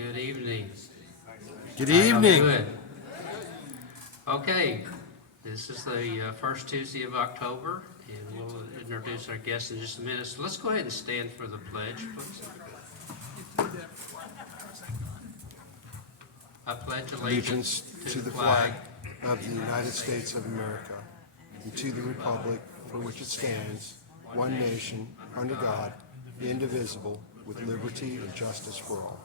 Good evening. Good How y'all evening. doing? Okay, this is the first Tuesday of October, and we'll introduce our guests in just a minute. So let's go ahead and stand for the pledge, please. I pledge Allegiance to the flag of the United States of America and to the republic for which it stands, one nation, under God, indivisible, with liberty and justice for all.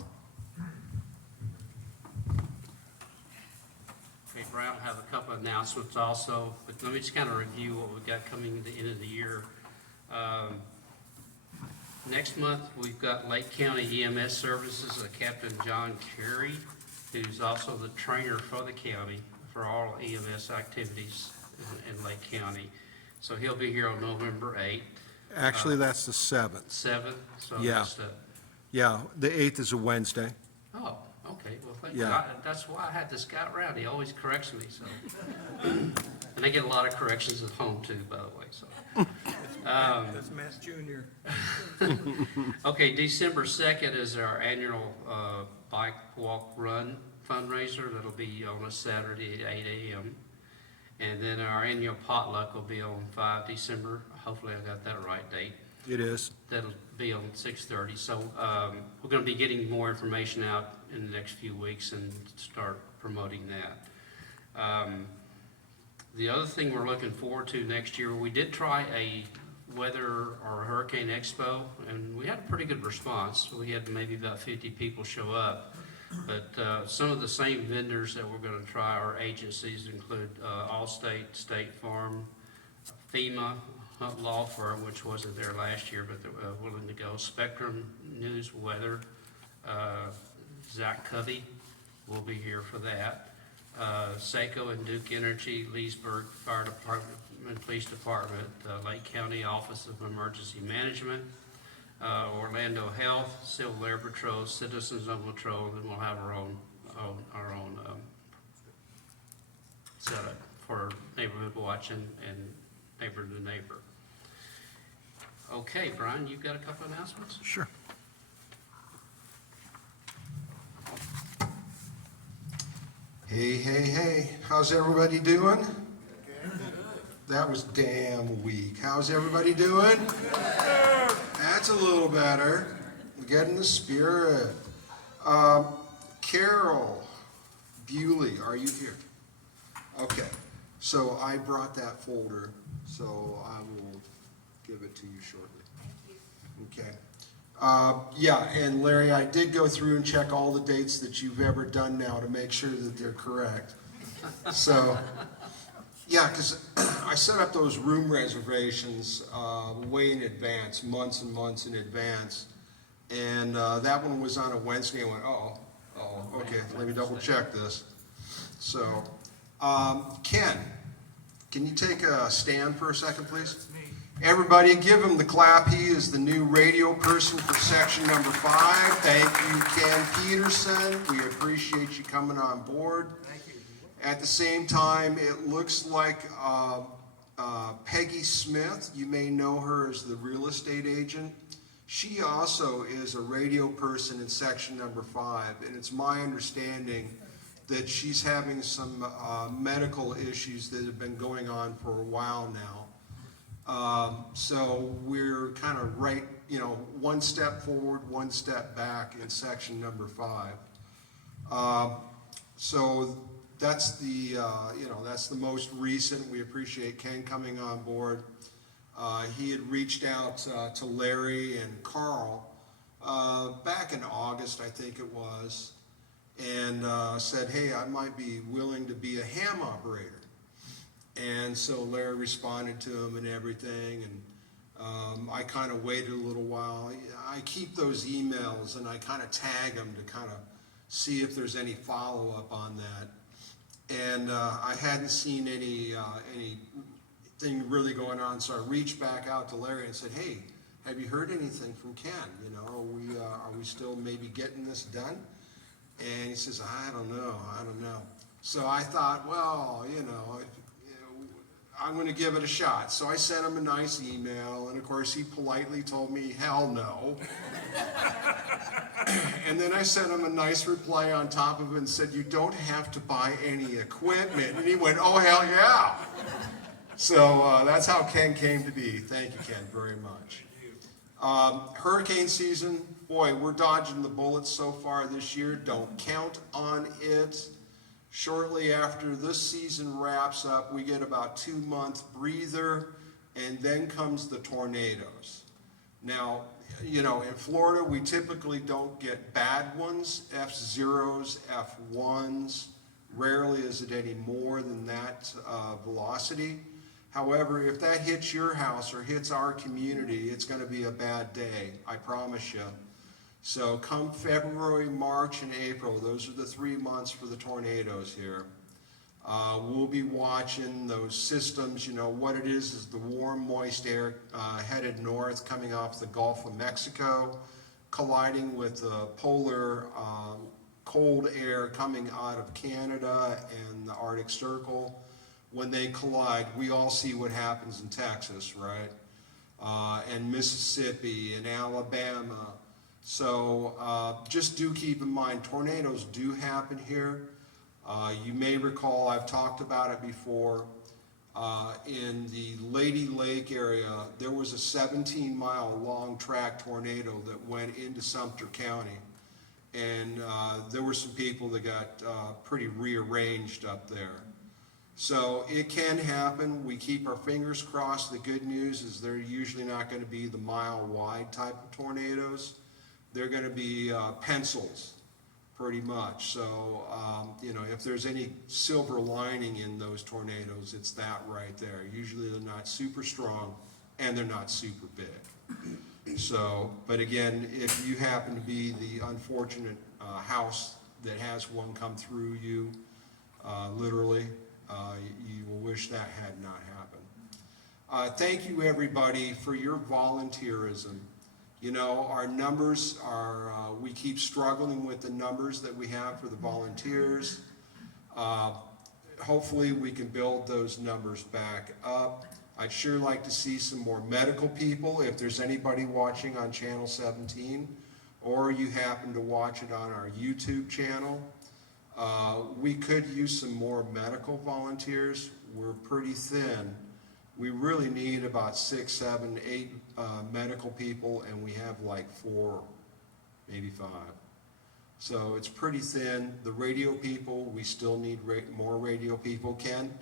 Okay, Brian, I have a couple of announcements also, but let me just kind of review what we've got coming at the end of the year. Next month, we've got Lake County EMS Services, Captain John Carey, who's also the trainer for the county for all EMS activities in Lake County. So he'll be here on November 8th. Actually, that's the 7th. 7th, so Yeah. that's Yeah, the 8th is a Wednesday. oh, okay, well, thank you. Yeah. That's why I had this guy around, he always corrects me, so. And I get a lot of corrections at home too, by the way, so. That's Mass Junior. Okay, December 2nd is our annual bike walk run fundraiser. That'll be on a Saturday at 8 a.m. And then our annual potluck will be on 5 December. Hopefully I got that right date. It is. That'll be on 6:30. So we're going to be getting more information out in the next few weeks and start promoting that. The other thing we're looking forward to next year, we did try a weather or hurricane expo, and we had a pretty good response. We had maybe about 50 people show up. But some of the same vendors that we're going to try, our agencies include Allstate, State Farm, FEMA, Hunt Law Firm, which wasn't there last year, but they're willing to go. Spectrum News Weather, Zach Covey will be here for that. Seco and Duke Energy, Leesburg Fire Department and Police Department, Lake County Office of Emergency Management, Orlando Health, Civil Air Patrol, Citizens on Patrol, and we'll have our own setup for neighborhood watch and neighbor to neighbor. Okay, Brian, you've got a couple of announcements? Sure. Hey, how's everybody doing? That was damn weak. How's everybody doing? That's a little better. We're getting the spirit. Carol Bewley, are you here? Okay, so I brought that folder, so I will give it to you shortly. Okay. Yeah, and Larry, I did go through and check all the dates that you've ever done now to make sure that they're correct. So, yeah, because I set up those room reservations way in advance, months and months in advance. And that one was on a Wednesday. I went, oh, okay, let me double check this. So, Ken, can you take a stand for a second, please? Everybody give him the clap. He is the new radio person for section number 5. Thank you, Ken Peterson. We appreciate you coming on board. Thank you. At the same time, it looks like Peggy Smith, you may know her as the real estate agent. She also is a radio person in section number 5, and it's my understanding that she's having some medical issues that have been going on for a while now. So we're kind of right, one step forward, one step back in section number 5. So that's the, that's the most recent. We appreciate Ken coming on board. He had reached out to Larry and Carl back in August, I think it was, and said, hey, I might be willing to be a ham operator. And so Larry responded to him and everything, and I kind of waited a little while. I keep those emails and I kind of tag them to kind of see if there's any follow-up on that. And I hadn't seen anything really going on, so I reached back out to Larry and said, hey, have you heard anything from Ken? Are we still maybe getting this done? And he says, I don't know. So I thought, well, I'm gonna give it a shot. So I sent him a nice email, and of course, he politely told me, hell no. And then I sent him a nice reply on top of it and said, you don't have to buy any equipment. And he went, oh, hell yeah. So that's how Ken came to be. Thank you, Ken, very much. Hurricane season, boy, we're dodging the bullets so far this year. Don't count on it. Shortly after this season wraps up, we get about 2-month breather, and then comes the tornadoes. Now, you know, in Florida, we typically don't get bad ones, F0s, F1s. Rarely is it any more than that velocity. However, if that hits your house or hits our community, it's going to be a bad day, I promise you. So come February, March, and April, those are the 3 months for the tornadoes here. We'll be watching those systems. You know, what it is the warm, moist air headed north coming off the Gulf of Mexico, colliding with the polar cold air coming out of Canada and the Arctic Circle. When they collide, we all see what happens in Texas, right? And Mississippi and Alabama. So just do keep in mind, tornadoes do happen here. You may recall, I've talked about it before, in the Lady Lake area, there was a 17-mile long track tornado that went into Sumter County. And there were some people that got pretty rearranged up there. So it can happen. We keep our fingers crossed. The good news is they're usually not going to be the mile-wide type of tornadoes. They're going to be pencils, pretty much. So, you know, if there's any silver lining in those tornadoes, it's that right there. Usually they're not super strong and they're not super big. So, but again, if you happen to be the unfortunate house that has one come through you, literally, you will wish that had not happened. Thank you, everybody, for your volunteerism. You know, our numbers are, we keep struggling with the numbers that we have for the volunteers. Hopefully we can build those numbers back up. I'd sure like to see some more medical people. If there's anybody watching on Channel 17, or you happen to watch it on our YouTube channel, we could use some more medical volunteers. We're pretty thin. We really need about 6, 7, 8 medical people, and we have like 4, maybe 5. So it's pretty thin. The radio people, we still need more radio people. Ken,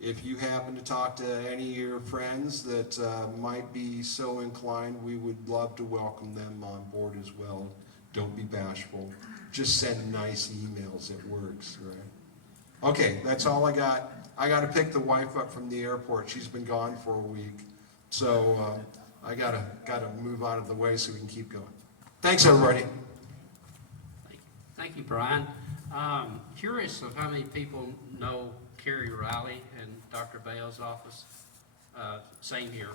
if you happen to talk to any of your friends that might be so inclined, we would love to welcome them on board as well. Don't be bashful. Just send nice emails. It works, right? Okay, that's all I got. I got to pick the wife up from the airport. She's been gone for a week. So I gotta move out of the way so we can keep going. Thanks, everybody. Thank you, Brian. Curious of how many people know Carrie Riley and Dr. Bale's office. Same here.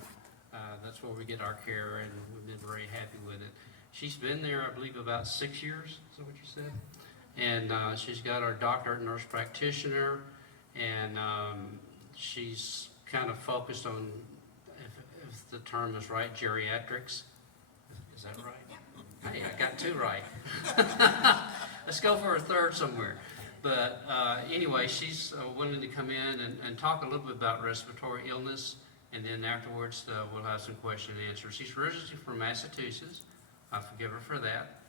That's where we get our care, and we've been very happy with it. She's been there, I believe, about 6 years. Is that what you said? And she's got our doctorate nurse practitioner, and she's kind of focused on, if the term is right, geriatrics. Is that right? Yeah. Hey, I got 2 right. Let's go for a third somewhere. But anyway, she's willing to come in and talk a little bit about respiratory illness, and then afterwards we'll have some question and answers. She's originally from Massachusetts. I forgive her for that.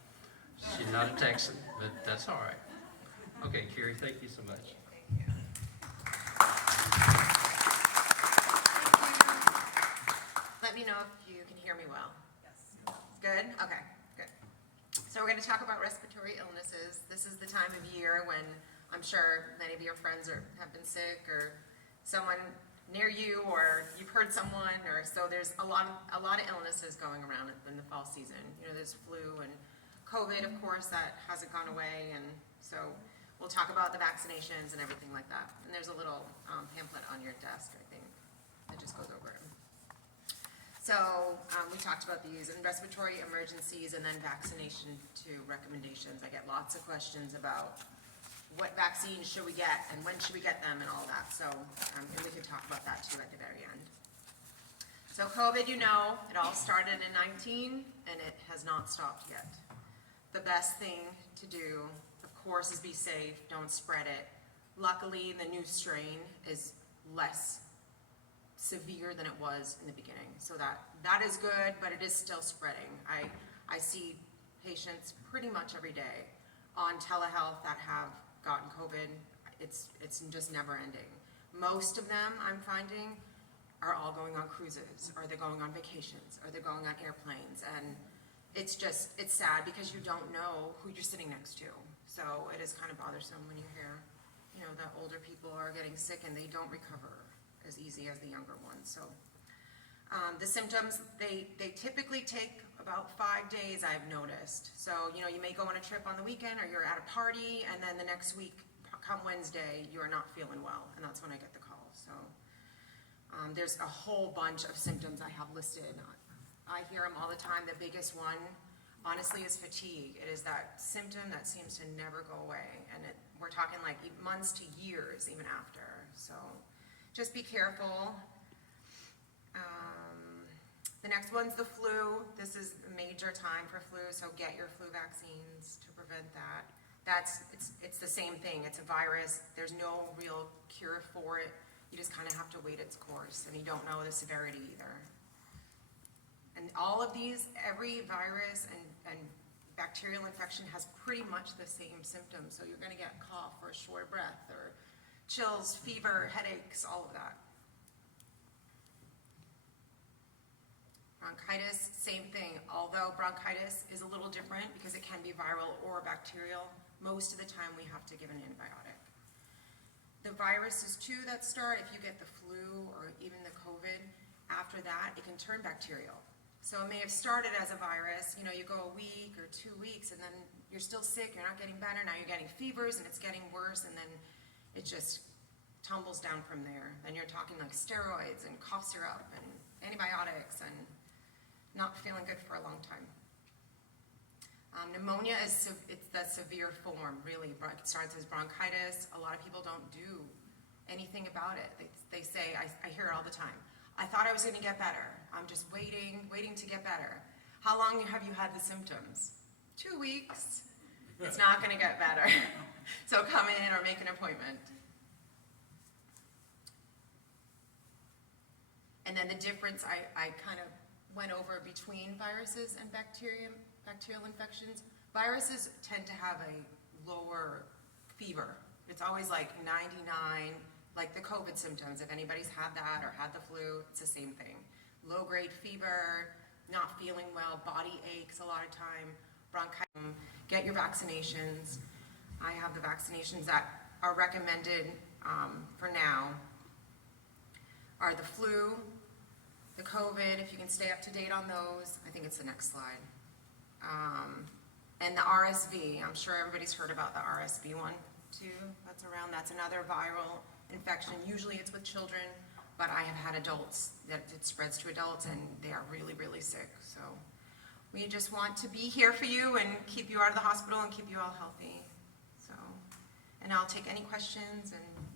She's not a Texan, but that's all right. Okay, Carrie, thank you so much. Let me know if you can hear me well. Yes. Good? Okay, good. So we're going to talk about respiratory illnesses. This is the time of year when I'm sure many of your friends have been sick, or someone near you, or you've heard someone, or so there's a lot of illnesses going around in the fall season. You know, there's flu and COVID, of course, that hasn't gone away, and so we'll talk about the vaccinations and everything like that. And there's a little pamphlet on your desk, I think, that just goes over it. So we talked about these, and respiratory emergencies, and then vaccination to recommendations. I get lots of questions about what vaccines should we get and when should we get them and all that. So, and we can talk about that too at the very end. So COVID, you know, it all started in 19 and it has not stopped yet. The best thing to do, of course, is be safe, don't spread it. Luckily, the new strain is less severe than it was in the beginning. So that is good, but it is still spreading. I see patients pretty much every day on telehealth that have gotten COVID. It's just never ending. Most of them, I'm finding, are all going on cruises, or they're going on vacations, or they're going on airplanes, and it's sad because you don't know who you're sitting next to. So it is kind of bothersome when you hear, you know, that older people are getting sick and they don't recover as easy as the younger ones. So the symptoms, they typically take about 5 days, I've noticed. So, you know, you may go on a trip on the weekend, or you're at a party, and then the next week, come Wednesday, you are not feeling well, and that's when I get the call. So there's a whole bunch of symptoms I have listed. I hear them all the time. The biggest one, honestly, is fatigue. It is that symptom that seems to never go away, and we're talking like months to years even after. So just be careful. The next one's the flu. This is a major time for flu, so get your flu vaccines to prevent that. It's the same thing. It's a virus. There's no real cure for it. You just kind of have to wait its course, and you don't know the severity either. And all of these, every virus and bacterial infection has pretty much the same symptoms. So you're going to get cough or short breath or chills, fever, headaches, all of that. Bronchitis, same thing. Although bronchitis is a little different because it can be viral or bacterial, most of the time we have to give an antibiotic. The viruses too that start, if you get the flu or even the COVID, after that it can turn bacterial. So it may have started as a virus, you know, you go a week or 2 weeks and then you're still sick, you're not getting better, now you're getting fevers and it's getting worse, and then it just tumbles down from there. Then you're talking like steroids and cough syrup and antibiotics and not feeling good for a long time. Pneumonia it's the severe form, really. It starts as bronchitis. A lot of people don't do anything about it. They say, I hear it all the time, I thought I was going to get better. I'm just waiting to get better. How long have you had the symptoms? 2 weeks. It's not going to get better. So come in or make an appointment. And then the difference I kind of went over between viruses and bacterial infections. Viruses tend to have a lower fever. It's always like 99, like the COVID symptoms. If anybody's had that or had the flu, it's the same thing. Low-grade fever, not feeling well, body aches a lot of time, bronchitis. Get your vaccinations. I have the vaccinations that are recommended for now are the flu, the COVID, if you can stay up to date on those. I think it's the next slide. And the RSV. I'm sure everybody's heard about the RSV one too. That's around. That's another viral infection. Usually it's with children, but I have had adults that it spreads to adults, and they are really, really sick. So we just want to be here for you and keep you out of the hospital and keep you all healthy. So, and I'll take any questions and